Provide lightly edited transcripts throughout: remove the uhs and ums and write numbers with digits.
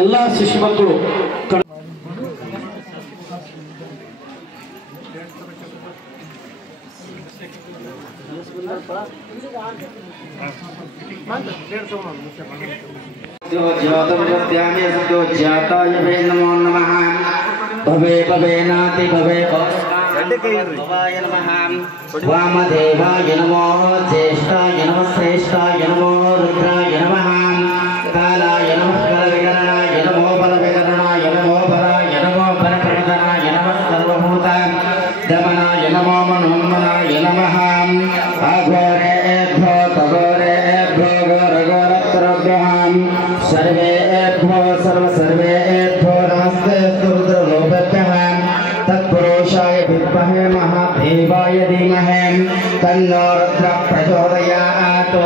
ಎಲ್ಲ ಶಿಶು ಮಕ್ಕಳು नमो नमः भवे भवेनाति भवे भवाय नमः वामदेवाय नमो ज्येष्ठाय नमः श्रेष्ठाय नमो रुद्राय नमः कालाय नमः बलविकरणाय नमो बलविकरणाय नमो बलाय नमो बलप्रदानाय नमः सर्वभूत दमनाय नमो मनोन्मनाय नमः अघोरेभ्यो तघोरेभ्यो घोरघोरत्रभ्यः सर्वेभ्यो सर्वेभ्यो नमस्ते रुद्रलोभ्यः तत्पुरुषाय विद्महे महादेवाय धीमहि तन्नो रुद्रः प्रचोदयात्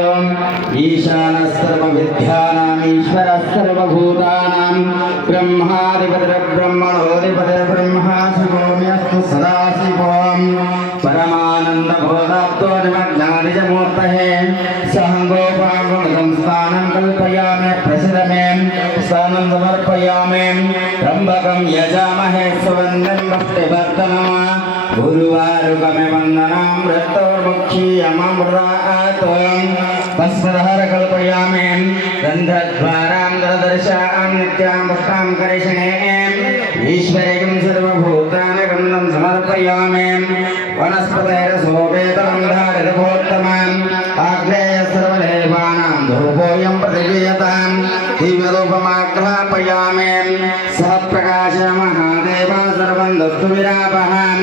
ईशानः सर्वविद्यानाम् ईश्वरः सर्वभूतानां ब्रह्माधिपतिर्ब्रह्मणोऽधिपतिर्ब्रह्मा शिवोऽस्तु सदाशिवोऽहं परमानन्दबोधाब्दो निमग्नानिजमूर्तये सहङ्गोपाङ्गं स्थानं कल्पयामि प्रसिदमे स्थानं समर्पयामि त्र्यम्बकं यजामहे सुगन्धिं पुष्टिवर्धनम् गुरुवारुकमे वन्दनां मृत्योर्मुक्षीयममृतात् भस्मधार कल्पयामि रन्ध्रद्वारां दर्दर्शां नित्यां पुष्टां करिष्णे ईश्वरीं सर्वभूतानि गन्धं समर्पयामि वनस्पतेरसोपेतं धारितभोत्तमम् आग्नेय सर्वदेवानां धूपोऽयं प्रतिगृह्यतां दिव्यरूपमाग्रापयामि सः प्रकाश महादेव सर्वं दस्तु विरापहां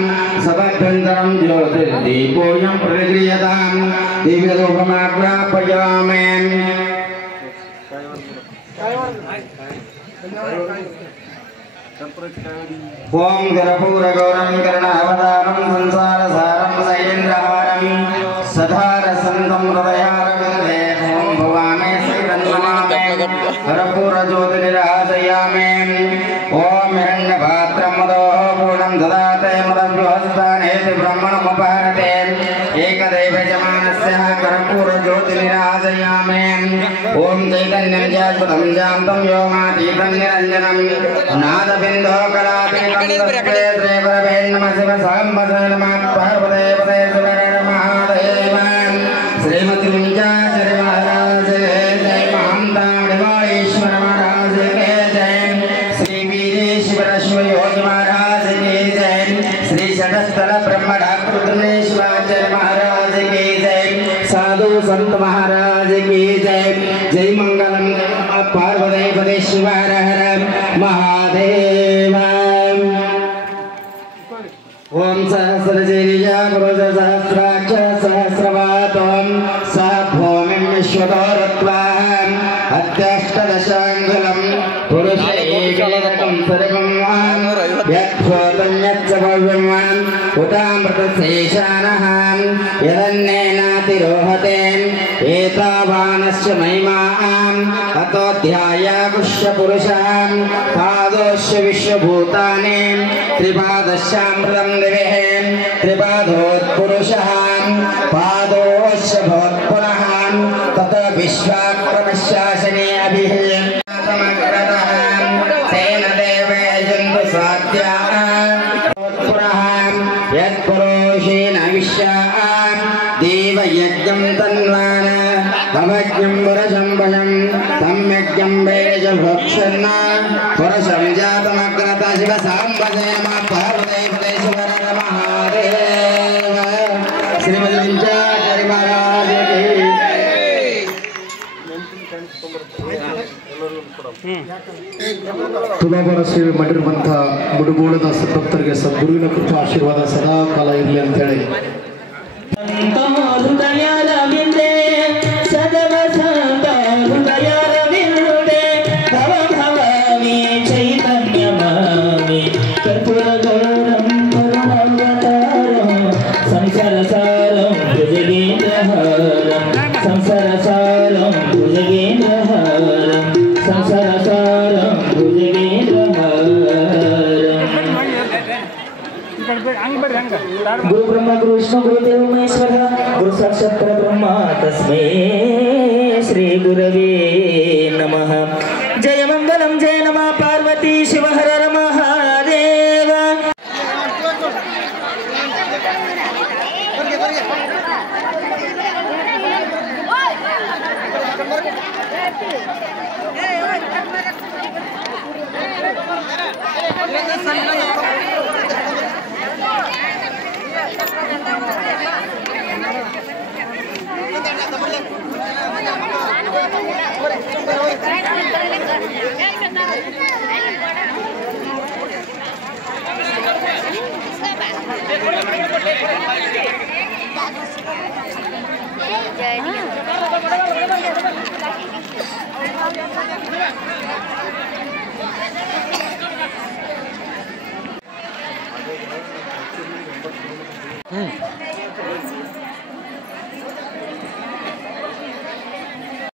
सभ्यन्तरं ज्योतिर्दीपोऽयं प्रतिगृह्यतां दिव्यरूपमाग्रापयामि ओम गरपूरगौरं कर्णावतारं संसारसारं शैलेन्द्रहारं सधारसन्तं हृदयारविन्दे ओम भवामे श्रीरन्नमामे गरपूरज्योतिर्राजयामि ओम हिरण्यपात्रं मदोः पूर्णं ददाते मदव्यहस्तानेति ब्रह्मणमुपहरते एकदैवजमानस्य कर्पूरज्योतिर्राजयामि ओम चैतन्यं जागृतं जान्तं योमातीतं निरञ्जनं नादबिन्दो कलातीतं तस्मै श्रीगुरवे नमः शिवसाम्बसे नमः पार्वते पदे शिवरे महादेव श्रीमती विंध्याचल महाराज जय महांतामणिवाईश्वर महाराज के जय श्री वीरेश्वर शिवयोगी महाराज के जय श्री षटस्थल ब्रह्म डॉक्टर दिनेश्वराचार्य महाराज के जय साधु संत महाराज की जय जय मंगलम पार्वती पदे शिव हर हर महादेव ओम सहस्रशीर्षा पुरुष सहस्राक्ष सहस्रवातम सह भूमिं विश्वदोरत्वाहं अत्यष्टदशाङ्गुलं पुरुष एकं सर्वं यच्छोतं यच्च भव्यं उतामृतशेषानः यदन्नेनातिरोहते एतावानस्य महिमाम् अतोऽध्यायागुष्य पुरुषां पादोश्च विश्वभूतानि त्रिपादश्चामृतं दिवेः त्रिपादोत्पुरुषः पादोश्च भवत्पुनः तत विश्वाक्रमशासने अभिः समग्रतः तेन देवे जन्तु साध्याः पुनः यत्पुरुषेण विश्वान् देवयज्ञं तन्वान् तमज्ञं पुरुषं वशं तं यज्ञं वेज भक्षन् पुरुषं जातमग्रतः शिवसाम्बसे नमः पार्वते पदे शिव हर महादेव श्रीमती विंध्याचल महाराज की ತುಲಾಭಾರ ಸೇವೆ ಮಾಡಿರುವಂಥ ಮುಡುಗೋಳದ ಭಕ್ತರಿಗೆ ಸದ್ಗುರುವಿನ ಕೃಪಾ ಆಶೀರ್ವಾದ ಸದಾ ಕಾಲ ಇರಲಿ ಅಂತ ಹೇಳಿ गुरु ब्रह्मा गुरु विष्णु गुरुदेव महेश्वर गुरु साक्षात् परब्रह्म तस्मै श्री ಶ್ರೀ ಗುರವೇ ನಮಃ. ಜಯ ಮಂಗಲಂ ಜಯ ನಮಃ ಪಾರ್ವತಿ ಶಿವ ಹರ ಹರ ಮಹಾದೇವ.